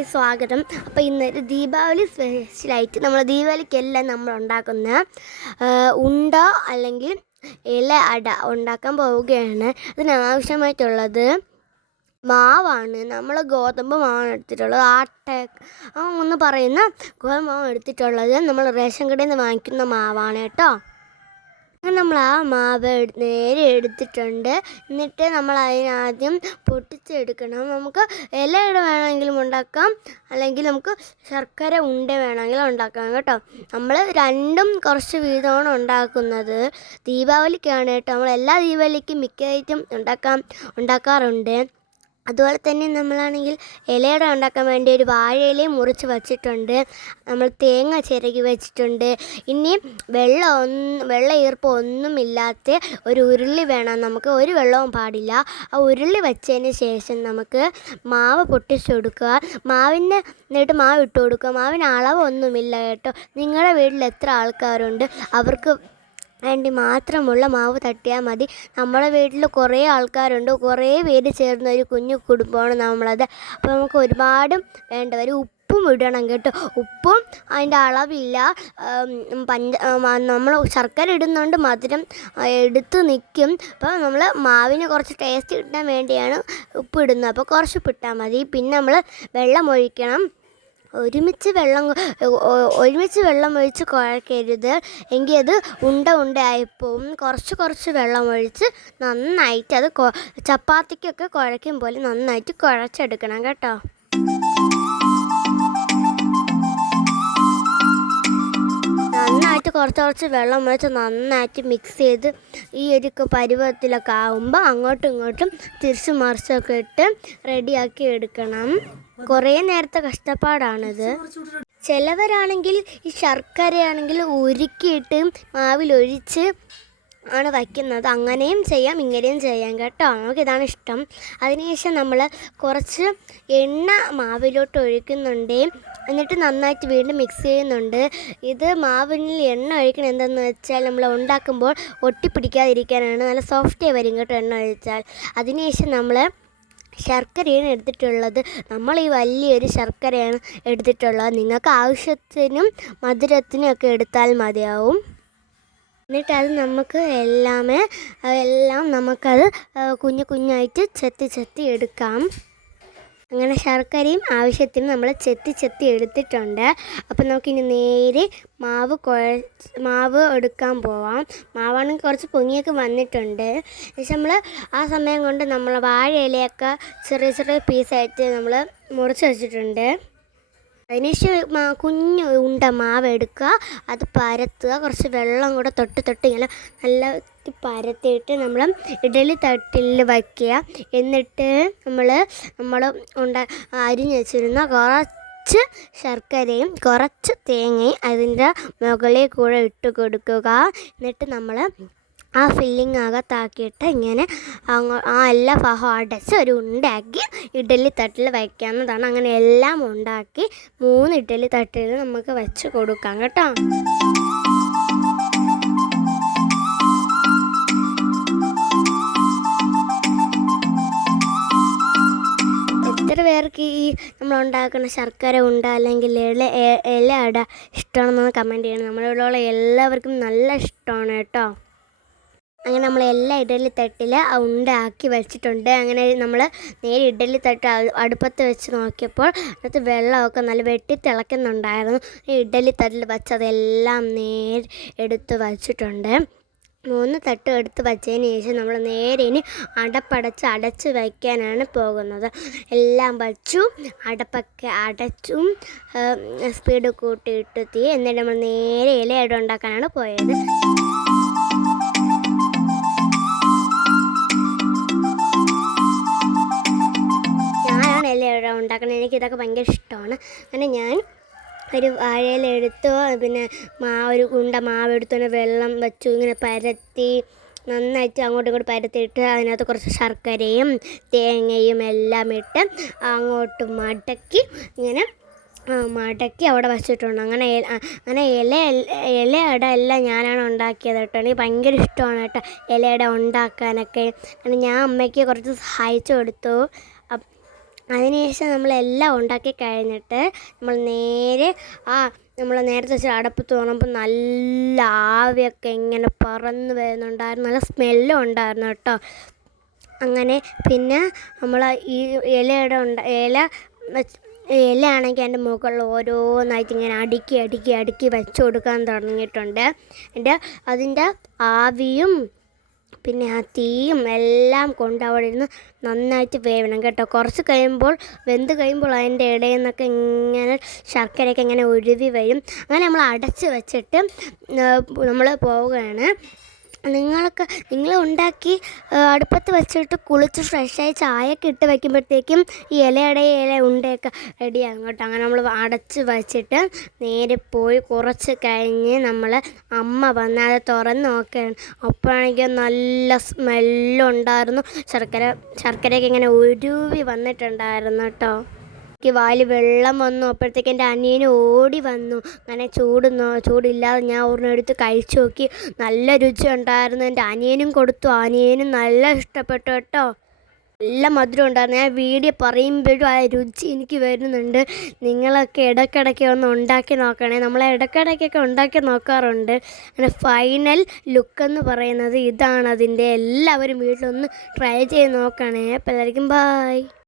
ഗായ് സ്വാഗതം. അപ്പോൾ ഇന്നൊരു ദീപാവലി സ്പെഷ്യലായിട്ട് നമ്മൾ ദീപാവലിക്കെല്ലാം നമ്മൾ ഉണ്ടാക്കുന്ന ഉണ്ട അല്ലെങ്കിൽ ഇല അട ഉണ്ടാക്കാൻ പോവുകയാണ്. അതിനാവശ്യമായിട്ടുള്ളത് മാവാണ്. നമ്മൾ ഗോതമ്പ് മാവാണ് എടുത്തിട്ടുള്ളത് ആട്ട ആ ഒന്ന് പറയുന്ന ഗോതമ്പ് മാവ് എടുത്തിട്ടുള്ളത്. നമ്മൾ റേഷൻ കടയിൽ നിന്ന് വാങ്ങിക്കുന്ന മാവാണ് കേട്ടോ. നമ്മൾ ആ മാവ് നേരെ എടുത്തിട്ടുണ്ട്. എന്നിട്ട് നമ്മൾ അതിനാദ്യം പൊട്ടിച്ചെടുക്കണം. നമുക്ക് ഇലയുടെ വേണമെങ്കിലും ഉണ്ടാക്കാം. അല്ലെങ്കിൽ നമുക്ക് ശർക്കര ഉണ്ട വേണമെങ്കിലും ഉണ്ടാക്കാം കേട്ടോ. നമ്മൾ രണ്ടും കുറച്ച് വീതമാണ് ഉണ്ടാക്കുന്നത്. ദീപാവലിക്കാണ് കേട്ടോ. നമ്മൾ എല്ലാ ദീപാവലിക്കും മിക്കതായിട്ടും ഉണ്ടാക്കാം ഉണ്ടാക്കാറുണ്ട്. അതുപോലെ തന്നെ നമ്മളാണെങ്കിൽ ഇലയട ഉണ്ടാക്കാൻ വേണ്ടി ഒരു വാഴയിലയും മുറിച്ച് വച്ചിട്ടുണ്ട്. നമ്മൾ തേങ്ങ ചിരകി വെച്ചിട്ടുണ്ട്. ഇനി വെള്ളം ഒന്ന് വെള്ള ഈർപ്പം ഒന്നുമില്ലാത്ത ഒരു ഉരുളി വേണം. നമുക്ക് ഒരു വെള്ളവും പാടില്ല. ആ ഉരുളി വെച്ചതിന് ശേഷം നമുക്ക് മാവ് പൊട്ടിച്ചു കൊടുക്കുക. മാവിന് എന്നിട്ട് മാവ് ഇട്ട് കൊടുക്കുക. മാവിന് അളവൊന്നുമില്ല കേട്ടോ. നിങ്ങളുടെ വീട്ടിൽ എത്ര ആൾക്കാരുണ്ട്? അവർക്ക് വേണ്ടി മാത്രമുള്ള മാവ് തട്ടിയാൽ മതി. നമ്മുടെ വീട്ടിൽ കുറേ ആൾക്കാരുണ്ട്. കുറേ പേര് ചേർന്ന ഒരു കുഞ്ഞു കുടുംബമാണ് നമ്മളത്. അപ്പോൾ നമുക്ക് ഒരുപാടും വേണ്ട ഒരു ഉപ്പും ഇടണം കേട്ടോ. ഉപ്പും അതിന്റെ അളവില്ല. പഞ്ച നമ്മൾ ശർക്കര ഇടുന്നതുകൊണ്ട് മധുരം എടുത്ത് നിൽക്കും അപ്പോൾ നമ്മൾ മാവിന് കുറച്ച് ടേസ്റ്റ് കിട്ടാൻ വേണ്ടിയാണ് ഉപ്പ് ഇടുന്നത്. അപ്പോൾ കുറച്ച് ഉപ്പിട്ടാൽ മതി. പിന്നെ നമ്മൾ വെള്ളം ഒഴിക്കണം. ഒരുമിച്ച് വെള്ളം ഒരുമിച്ച് വെള്ളം ഒഴിച്ച് കുഴക്കരുത്. എങ്കിൽ അത് ഉണ്ട ഉണ്ടയായിപ്പോവും. കുറച്ച് കുറച്ച് വെള്ളം ഒഴിച്ച് നന്നായിട്ട് അത് ചപ്പാത്തിക്കൊക്കെ കുഴക്കും പോലെ നന്നായിട്ട് കുഴച്ചെടുക്കണം കേട്ടോ. നന്നായിട്ട് കുറച്ച് കുറച്ച് വെള്ളം ഒഴിച്ച് നന്നായിട്ട് മിക്സ് ചെയ്ത് ഈ ഒരു പരുവത്തിലൊക്കെ ആകുമ്പോൾ അങ്ങോട്ടും ഇങ്ങോട്ടും തിരിച്ചു മറിച്ചൊക്കെ ഇട്ട് റെഡിയാക്കി എടുക്കണം. കുറേ നേരത്തെ കഷ്ടപ്പാടാണത്. ചിലവരാണെങ്കിൽ ഈ ശർക്കരയാണെങ്കിൽ ഉരുക്കിയിട്ട് മാവിലൊഴിച്ച് ആണ് വയ്ക്കുന്നത്. അങ്ങനെയും ചെയ്യാം ഇങ്ങനെയും ചെയ്യാം കേട്ടോ. നമുക്ക് ഇതാണ് ഇഷ്ടം. അതിനുശേഷം നമ്മൾ കുറച്ച് എണ്ണ മാവിലോട്ട് ഒഴിക്കുന്നുണ്ട്. എന്നിട്ട് നന്നായിട്ട് വീണ്ടും മിക്സ് ചെയ്യുന്നുണ്ട്. ഇത് മാവിനിൽ എണ്ണ ഒഴിക്കണം എന്തെന്ന് വെച്ചാൽ നമ്മൾ ഉണ്ടാക്കുമ്പോൾ ഒട്ടിപ്പിടിക്കാതിരിക്കാനാണ്. നല്ല സോഫ്റ്റ് വരും കേട്ടോ എണ്ണ ഒഴിച്ചാൽ. അതിനുശേഷം നമ്മൾ ശർക്കരയാണ് എടുത്തിട്ടുള്ളത്. നമ്മൾ ഈ വലിയൊരു ശർക്കരയാണ് എടുത്തിട്ടുള്ളത്. നിങ്ങൾക്ക് ആവശ്യത്തിനും മധുരത്തിനും ഒക്കെ എടുത്താൽ മതിയാവും. എന്നിട്ട് അത് നമുക്ക് എല്ലാമേ എല്ലാം നമുക്കത് കുഞ്ഞു കുഞ്ഞായിട്ട് ചെത്തി ചെത്തി എടുക്കാം. അങ്ങനെ ശർക്കരയും ആവശ്യത്തിന് നമ്മൾ ചെത്തി ചെത്തി എടുത്തിട്ടുണ്ട്. അപ്പം നമുക്കിനി നേരെ മാവ് കുഴ മാവ് എടുക്കാൻ പോവാം. മാവാണെങ്കിൽ കുറച്ച് പൊങ്ങിയൊക്കെ വന്നിട്ടുണ്ട്. പക്ഷെ നമ്മൾ ആ സമയം കൊണ്ട് നമ്മൾ വാഴയിലയൊക്കെ ചെറിയ ചെറിയ പീസായിട്ട് നമ്മൾ മുറിച്ച് വെച്ചിട്ടുണ്ട്. അതിനുശേഷം മാ കുഞ്ഞ് ഉണ്ട മാവ് എടുക്കുക അത് പരത്തുക. കുറച്ച് വെള്ളം കൂടെ തൊട്ട് തൊട്ട് ഇങ്ങനെ നല്ല പരത്തിയിട്ട് നമ്മൾ ഇഡലി തട്ടിൽ വയ്ക്കുക. എന്നിട്ട് നമ്മൾ നമ്മൾ ഉണ്ട അരിഞ്ഞ് വെച്ചിരുന്ന കുറച്ച് ശർക്കരയും കുറച്ച് തേങ്ങയും അതിന്റെ മുകളിൽ കൂടെ ഇട്ട് കൊടുക്കുക. എന്നിട്ട് നമ്മൾ ആ ഫില്ലിങ് അകത്താക്കിയിട്ട് ഇങ്ങനെ ആ എല്ലാ ഭാഗവും അടച്ച് ഒരു ഉണ്ടാക്കി ഇഡലി തട്ടിൽ വയ്ക്കാവുന്നതാണ്. അങ്ങനെ എല്ലാം ഉണ്ടാക്കി മൂന്ന് ഇഡലി തട്ടിൽ നമുക്ക് വെച്ച് കൊടുക്കാം കേട്ടോ. എത്ര പേർക്ക് ഈ നമ്മൾ ഉണ്ടാക്കുന്ന ശർക്കര ഉണ്ട അല്ലെങ്കിൽ ഇല ഇല അട ഇഷ്ടമാണെന്ന് കമന്റ് ചെയ്യണം. നമ്മളിവിടെയുള്ള എല്ലാവർക്കും നല്ല ഇഷ്ടമാണ് കേട്ടോ. അങ്ങനെ നമ്മൾ എല്ലാ ഇഡലി തട്ടിൽ ആ വെച്ചിട്ടുണ്ട്. അങ്ങനെ നമ്മൾ നേരെ ഇഡലി തട്ട് അടുപ്പത്ത് വെച്ച് നോക്കിയപ്പോൾ അതിനകത്ത് വെള്ളമൊക്കെ നല്ല വെട്ടി തിളക്കുന്നുണ്ടായിരുന്നു. ഇഡലി തട്ടിൽ വെച്ചതെല്ലാം നേരെ എടുത്ത് വച്ചിട്ടുണ്ട്. മൂന്ന് തട്ട് എടുത്ത് വച്ചതിന് ശേഷം നമ്മൾ നേരെ ഇനി അടപ്പടച്ച് അടച്ച് വയ്ക്കാനാണ് പോകുന്നത്. എല്ലാം വച്ചു അടപ്പൊക്കെ അടച്ചും സ്പീഡ് കൂട്ടിയിട്ട് തീ എന്നിട്ട് നമ്മൾ നേരെ ഇലയിട ഉണ്ടാക്കാനാണ് പോയത്. ഇലയിട എനിക്കിതൊക്കെ ഭയങ്കര ഇഷ്ടമാണ്. അങ്ങനെ ഞാൻ ഒരു വാഴയിലെടുത്തോ. പിന്നെ മാ ഒരു ഉണ്ട മാവ് എടുത്തോ വെള്ളം വെച്ചു. ഇങ്ങനെ പരത്തി നന്നായിട്ട് അങ്ങോട്ടും ഇങ്ങോട്ടും പരത്തിയിട്ട് അതിനകത്ത് കുറച്ച് ശർക്കരയും തേങ്ങയും എല്ലാം ഇട്ട് അങ്ങോട്ട് മടക്കി ഇങ്ങനെ മടക്കി അവിടെ വച്ചിട്ടുണ്ട്. അങ്ങനെ അങ്ങനെ ഇല ഇലയുടെ എല്ലാം ഞാനാണ് ഉണ്ടാക്കിയത് കേട്ടോ. എനിക്ക് ഭയങ്കര ഇഷ്ടമാണ് കേട്ടോ ഇലയുടെ ഉണ്ടാക്കാനൊക്കെ. അങ്ങനെ ഞാൻ അമ്മയ്ക്ക് കുറച്ച് സഹായിച്ചു കൊടുത്തു. അതിനുശേഷം നമ്മളെല്ലാം ഉണ്ടാക്കി കഴിഞ്ഞിട്ട് നമ്മൾ നേരെ ആ നമ്മൾ നേരത്തെ വെച്ച അടപ്പ് തുറന്നപ്പോൾ നല്ല ആവിയൊക്കെ ഇങ്ങനെ പറന്ന് വരുന്നുണ്ടായിരുന്നു. നല്ല സ്മെല്ലും ഉണ്ടായിരുന്നു കേട്ടോ. അങ്ങനെ പിന്നെ നമ്മൾ ഈ ഇലയുടെ ഉണ്ട ഇല വെച്ച് ഇലയാണെങ്കിൽ എന്റെ മുകളിൽ ഓരോന്നായിട്ട് ഇങ്ങനെ അടുക്കി അടുക്കി അടുക്കി വെച്ച് കൊടുക്കാൻ തുടങ്ങിയിട്ടുണ്ട്. എന്റെ അതിന്റെ ആവിയും പിന്നെ ആ തീയും എല്ലാം കൊണ്ട് അവിടെ ഇരുന്ന് നന്നായിട്ട് വേവണം കേട്ടോ. കുറച്ച് കഴിയുമ്പോൾ വെന്ത് കഴിയുമ്പോൾ അതിന്റെ ഇടയിൽ നിന്നൊക്കെ ഇങ്ങനെ ശർക്കരയൊക്കെ ഇങ്ങനെ ഉരുവി വരും. അങ്ങനെ നമ്മൾ അടച്ച് വെച്ചിട്ട് നമ്മൾ പോവുകയാണ്. നിങ്ങൾക്ക് നിങ്ങൾ ഉണ്ടാക്കി അടുപ്പത്ത് വെച്ചിട്ട് കുളിച്ച് ഫ്രഷായി ചായയൊക്കെ ഇട്ട് വയ്ക്കുമ്പോഴത്തേക്കും ഈ ഇലയുടെ ഇല ഉണ്ടയൊക്കെ റെഡിയാകും കേട്ടോ. അങ്ങനെ നമ്മൾ അടച്ച് വച്ചിട്ട് നേരെ പോയി കുറച്ച് കഴിഞ്ഞ് നമ്മൾ അമ്മ വന്ന് അത് തുറന്ന് നോക്കുകയാണ്. അപ്പോഴാണെങ്കിൽ നല്ല സ്മെല്ലുണ്ടായിരുന്നു ശർക്കര ശർക്കരയൊക്കെ ഇങ്ങനെ ഉരുവി വന്നിട്ടുണ്ടായിരുന്നു കേട്ടോ. എനിക്ക് വായിൽ വെള്ളം വന്നു. അപ്പോഴത്തേക്ക് എന്റെ അനിയന് ഓടി വന്നു. അങ്ങനെ ചൂട് ചൂടില്ലാതെ ഞാൻ ഒരെണ്ണം എടുത്ത് കഴിച്ചു നോക്കി. നല്ല രുചി ഉണ്ടായിരുന്നു. എന്റെ അനിയനും കൊടുത്തു. അനിയനും നല്ല ഇഷ്ടപ്പെട്ടു കേട്ടോ. നല്ല മധുരം ഉണ്ടായിരുന്നു. ഞാൻ വീഡിയോ പറയുമ്പോഴും ആ രുചി എനിക്ക് വരുന്നുണ്ട്. നിങ്ങളൊക്കെ ഇടയ്ക്കിടയ്ക്ക് ഒന്ന് ഉണ്ടാക്കി നോക്കണേ. നമ്മളെ ഇടയ്ക്കിടയ്ക്കൊക്കെ ഉണ്ടാക്കി നോക്കാറുണ്ട്. അങ്ങനെ ഫൈനൽ ലുക്ക് എന്ന് പറയുന്നത് ഇതാണ്. അതിന്റെ എല്ലാവരും വീട്ടിലൊന്ന് ട്രൈ ചെയ്ത് നോക്കണേ. അപ്പോൾ എല്ലാവർക്കും ബായ്